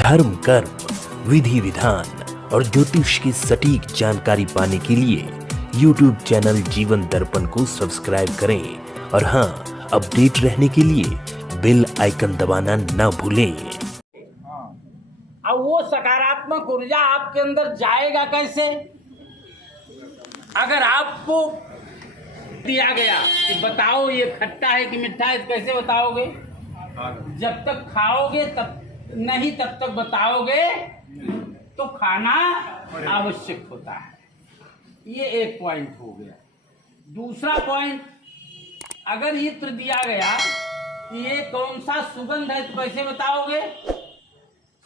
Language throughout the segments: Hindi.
धर्म, कर्म, विधि विधान और ज्योतिष की सटीक जानकारी पाने के लिए YouTube चैनल जीवन दर्पण को सब्सक्राइब करें और हाँ, अपडेट रहने के लिए बेल आइकन दबाना ना भूलें। अब वो सकारात्मक ऊर्जा आपके अंदर जाएगा कैसे? अगर आपको दिया गया कि बताओ ये खट्टा है कि मीठा है, कैसे बताओगे? जब तक खाओगे तब नहीं, तब तक बताओगे तो खाना आवश्यक होता है। ये एक पॉइंट हो गया। दूसरा पॉइंट, अगर इत्र दिया गया कि ये कौन सा सुगंध है तो कैसे बताओगे?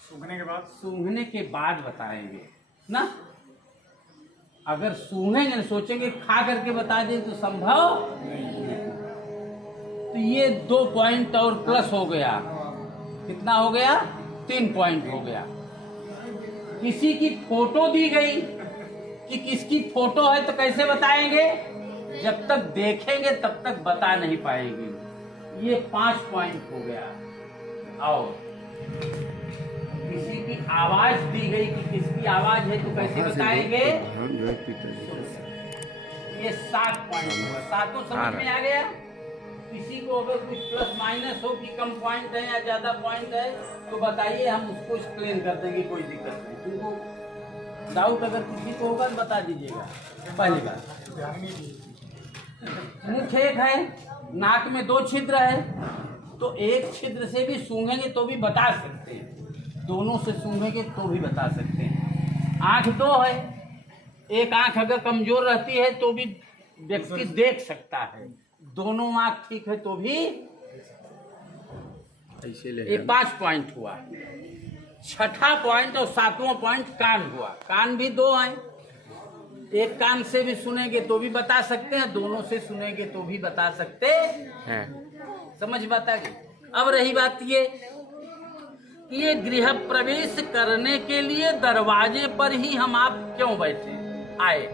सूंघने के बाद बताएंगे ना। अगर सूंघेंगे, सोचेंगे खा करके बता दें तो संभव नहीं। तो ये 2 पॉइंट और प्लस हो गया। कितना हो गया? 3 पॉइंट हो गया। किसी की फोटो दी गई कि किसकी फोटो है तो कैसे बताएंगे? जब तक देखेंगे तब तक बता नहीं पाएंगे। ये 5 पॉइंट हो गया। और किसी की आवाज दी गई कि किसकी आवाज है तो कैसे बताएंगे? ये 7 पॉइंट हुआ। 7 समझ में आ गया। किसी को अगर कुछ प्लस माइनस हो कि कम पॉइंट है या ज्यादा पॉइंट है तो बताइए, हम उसको एक्सप्लेन कर देंगे, कोई दिक्कत नहीं। तुमको डाउट अगर किसी को होगा तो बता दीजिएगा। पहली बात, मुख एक है, नाक में 2 छिद्र है, तो एक छिद्र से भी सूंघेंगे तो भी बता सकते हैं, दोनों से सूंघेंगे तो भी बता सकते हैं। आंख 2 है, एक आंख अगर कमजोर रहती है तो भी व्यक्ति देख सकता है, दोनों आंख ठीक है तो भी। ये 5 पॉइंट हुआ। 6ठा पॉइंट और 7वां पॉइंट कान हुआ। कान भी 2 हैं, एक कान से भी सुनेंगे तो भी बता सकते हैं, दोनों से सुनेंगे तो भी बता सकते हैं। समझ बात आ गई। अब रही बात ये गृह प्रवेश करने के लिए दरवाजे पर ही हम आप क्यों बैठे आए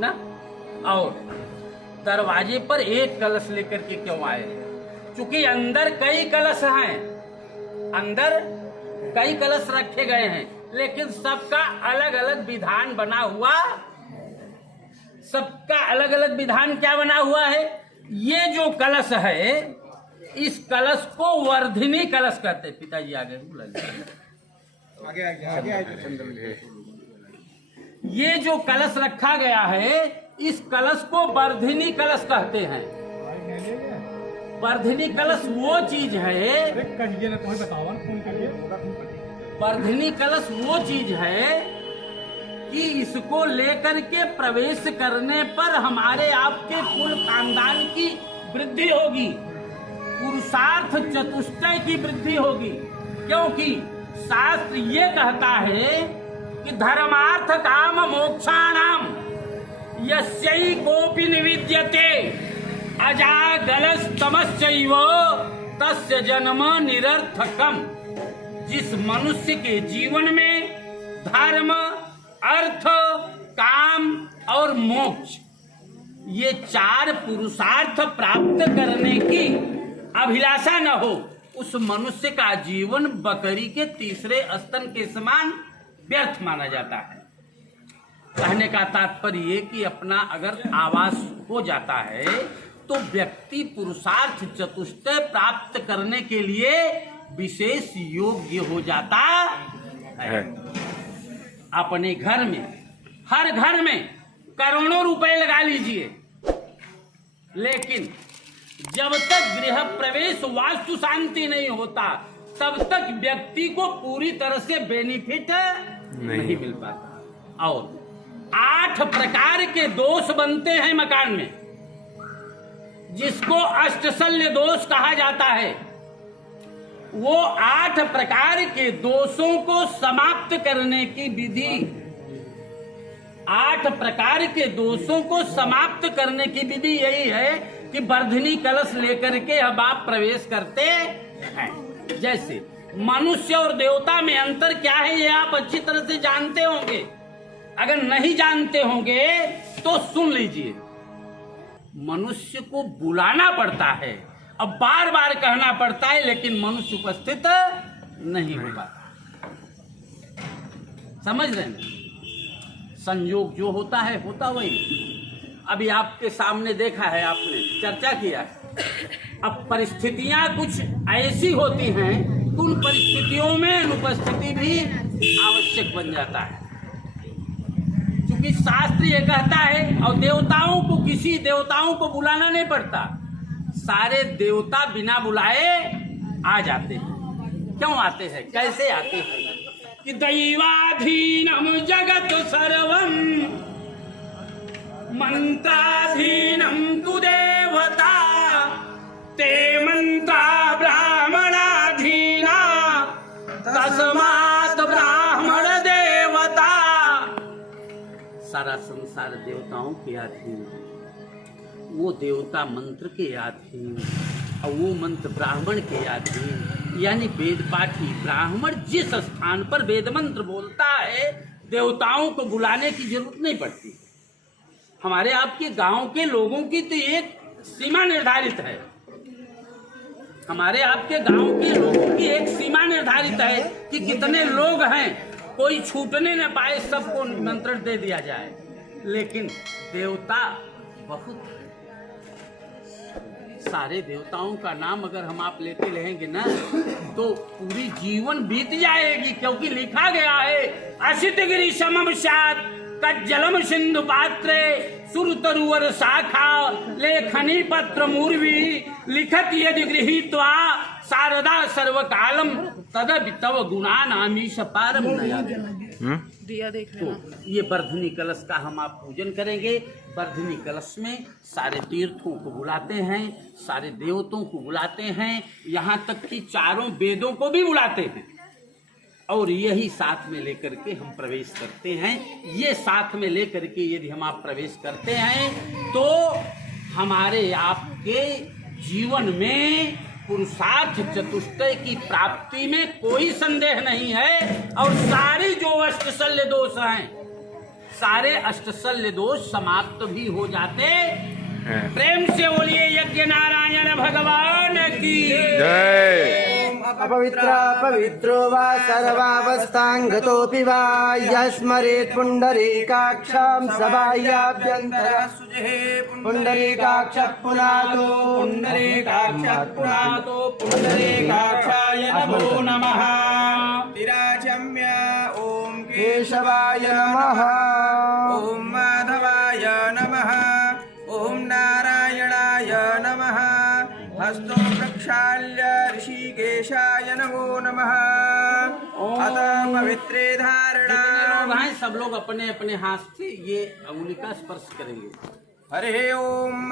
ना, और दरवाजे पर एक कलश लेकर के क्यों आए? क्योंकि अंदर कई कलश हैं, अंदर कई कलश रखे गए हैं, लेकिन सबका अलग अलग विधान बना हुआ। सबका अलग अलग विधान क्या बना हुआ है? ये जो कलश है, इस कलश को वर्धिनी कलश कहते हैं। पिताजी आगे ये जो कलश रखा गया है, इस कलश को वर्धिनी कलश कहते हैं। वर्धिनी कलश वो चीज है, वर्धिनी कलश वो चीज है कि इसको लेकर के प्रवेश करने पर हमारे आपके कुल खानदान की वृद्धि होगी, पुरुषार्थ चतुष्टय की वृद्धि होगी। क्योंकि शास्त्र ये कहता है कि धर्मार्थ काम मोक्षाणाम यस्यै कोपि निविद्यते अजागलस्तमश्चैव तस्य जन्म निरर्थकम। जिस मनुष्य के जीवन में धर्म, अर्थ, काम और मोक्ष, ये 4 पुरुषार्थ प्राप्त करने की अभिलाषा न हो, उस मनुष्य का जीवन बकरी के तीसरे स्तन के समान व्यर्थ माना जाता है। कहने का तात्पर्य ये कि अपना अगर आवास हो जाता है तो व्यक्ति पुरुषार्थ चतुष्टय प्राप्त करने के लिए विशेष योग्य हो जाता है। अपने घर में, हर घर में करोड़ों रुपए लगा लीजिए, लेकिन जब तक गृह प्रवेश वास्तु शांति नहीं होता तब तक व्यक्ति को पूरी तरह से बेनिफिट नहीं मिल पाता। और 8 प्रकार के दोष बनते हैं मकान में, जिसको अष्टशल्य दोष कहा जाता है। वो 8 प्रकार के दोषों को समाप्त करने की विधि, 8 प्रकार के दोषों को समाप्त करने की विधि यही है कि वर्धिनी कलश लेकर के अब आप प्रवेश करते हैं। जैसे मनुष्य और देवता में अंतर क्या है, ये आप अच्छी तरह से जानते होंगे। अगर नहीं जानते होंगे तो सुन लीजिए। मनुष्य को बुलाना पड़ता है, अब बार बार कहना पड़ता है, लेकिन मनुष्य उपस्थित नहीं हो पाता। समझ रहे हैं? संयोग जो होता है होता वही। अभी आपके सामने देखा है, आपने चर्चा किया है। अब परिस्थितियां कुछ ऐसी होती हैं कि उन परिस्थितियों में अनुपस्थिति भी आवश्यक बन जाता है। क्योंकि शास्त्र ये कहता है, और देवताओं को, किसी देवताओं को बुलाना नहीं पड़ता, सारे देवता बिना बुलाए आ जाते हैं। क्यों आते हैं, कैसे आते हैं? कि दैवाधीनम जगत सर्वम मंत्राधीनम तु देवता ते मंत्रा ब्राह्मणाधीना तस्मात् ब्राह्मण देवता। सारा संसार देवताओं के अधीन है, वो देवता मंत्र के अधीन और वो मंत्र ब्राह्मण के अधीन। यानी वेद पाठी ब्राह्मण जिस स्थान पर वेद मंत्र बोलता है, देवताओं को बुलाने की जरूरत नहीं पड़ती। हमारे आपके गांव के लोगों की तो एक सीमा निर्धारित है, हमारे आपके गांव के लोगों की एक सीमा निर्धारित है कि कितने लोग हैं, कोई छूटने न पाए, सबको निमंत्रण दे दिया जाए। लेकिन देवता बहुत, सारे देवताओं का नाम अगर हम आप लेते रहेंगे ना तो पूरी जीवन बीत जाएगी। क्योंकि लिखा गया है, असित गिरि समम स्यात् कज्जलम सिंधु पात्रे सुरतरुवर शाखा लेखनी पत्र मूर्वी लिखत यदि गृहीत्वा शारदा सर्वकालम तदपि तव गुणा नामीश पारम नया। दिया देख तो ये वर्धनी कलश का हम आप पूजन करेंगे। वर्धनी कलश में सारे तीर्थों को बुलाते हैं, सारे देवताओं को बुलाते हैं, यहाँ तक कि चारों वेदों को भी बुलाते हैं, और यही साथ में लेकर के हम प्रवेश करते हैं। ये साथ में लेकर के यदि हम आप प्रवेश करते हैं तो हमारे आपके जीवन में पुरुषार्थ चतुष्टय की प्राप्ति में कोई संदेह नहीं है। और सारे जो अष्टशल्य दोष हैं, सारे अष्टशल्य दोष समाप्त भी हो जाते। प्रेम से बोलिए यज्ञ नारायण भगवान की जय। अपवित्रा पवित्रो वा सर्वावस्थांगतोऽपि वा यस्मरेत् पुण्डरीकाक्षां सबाह्याभ्यन्तरः पुण्डरीकाक्षः पुनातो पुण्डरीकाक्षाय नमो नमः। तिराचम्य ॐ केशवाय नमः। ॐ माधवाय नमः। ॐ नारायणाय नमः। हस्तो प्रक्षाल्य ऋषिकेशाय नमो नमः। अथ पवित्रे धारणा। लोग हैं, सब लोग अपने अपने हाथ से ये अंगुली का स्पर्श करेंगे। हरे ओम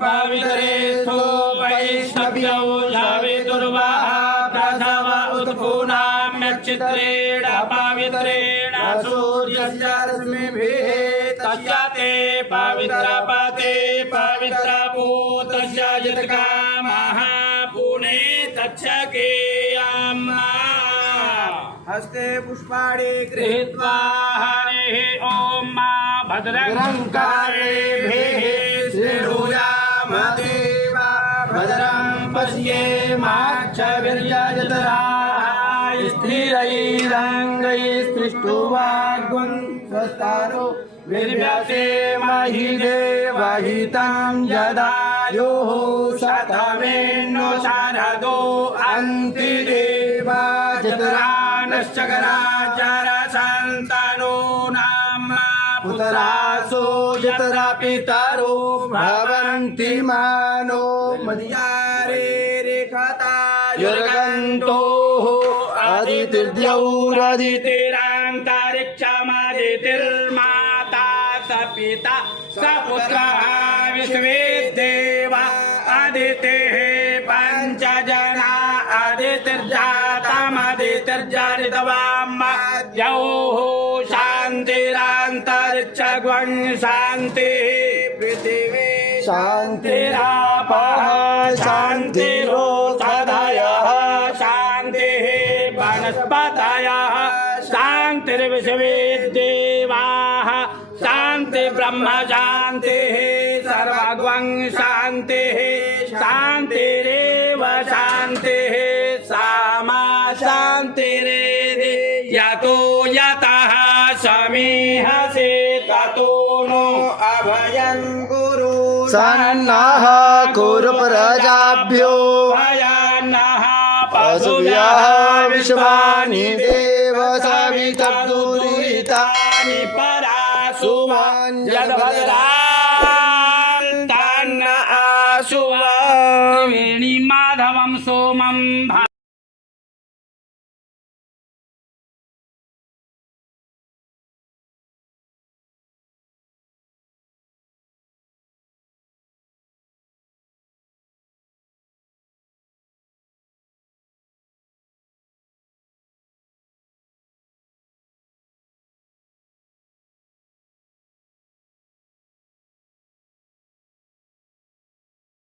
पवित्रेषु वैष्णव्यो यावे दुर्वाहा प्रथम उत्पूर्णाम्यचित्रेण पवित्रेण सूर्यस्य रश्मिभिः तस्य ते पवित्रपते पवित्रभूतस्य यत्कामः पुने तच्छकेयम्। हस्ते पुष्पाणि कृत्वा हरिः ॐ भद्रं कर्णेभिः श्रीरुयाम देवा भद्रं पश्येमाक्षभिर्यजत्राः स्थिरैरङ्गैस्तुष्टुवाग्वन् स्वस्तारो विर्व्यसे महि देवहितं यदायोः शतमेनो शारदो अन्ति देवा जतरानश्चकराचरसन्तानो नाम पुत्रासो जतरा पितरो भवन्ति मानो मदियारे रेखता युर्गन्तोः अदितिर्द्यौरदितिरान्तरिक्षमदितिर्माता स पिता स पुत्रः विश्वे देवा अदितिः पञ्चजना अदितिर्जातमदितिर्जारितवाम द्यौः शान्तिरान्तरिक्षगुं शान्तिः पृथिवी शान्तिरापः शान्तिरोषधयः शान्तिः वनस्पतयः शान्तिर्विश्वे देवाः शान्ति ब्रह्म शान्तिः सर्वगुं शान्तिः शान्तिरेव शान्तिः सामा शान्तिरेदि यतो यतः समीहसे ततो नो अभयं कुरु सन्नः कुरु प्रजाभ्यो भयान्नः पशुभ्यः विश्वानि देव सवितर्दुरितानि पराशुभं यद्भद्रां तन्न आशुभं त्रिवेणी माधवं सोमं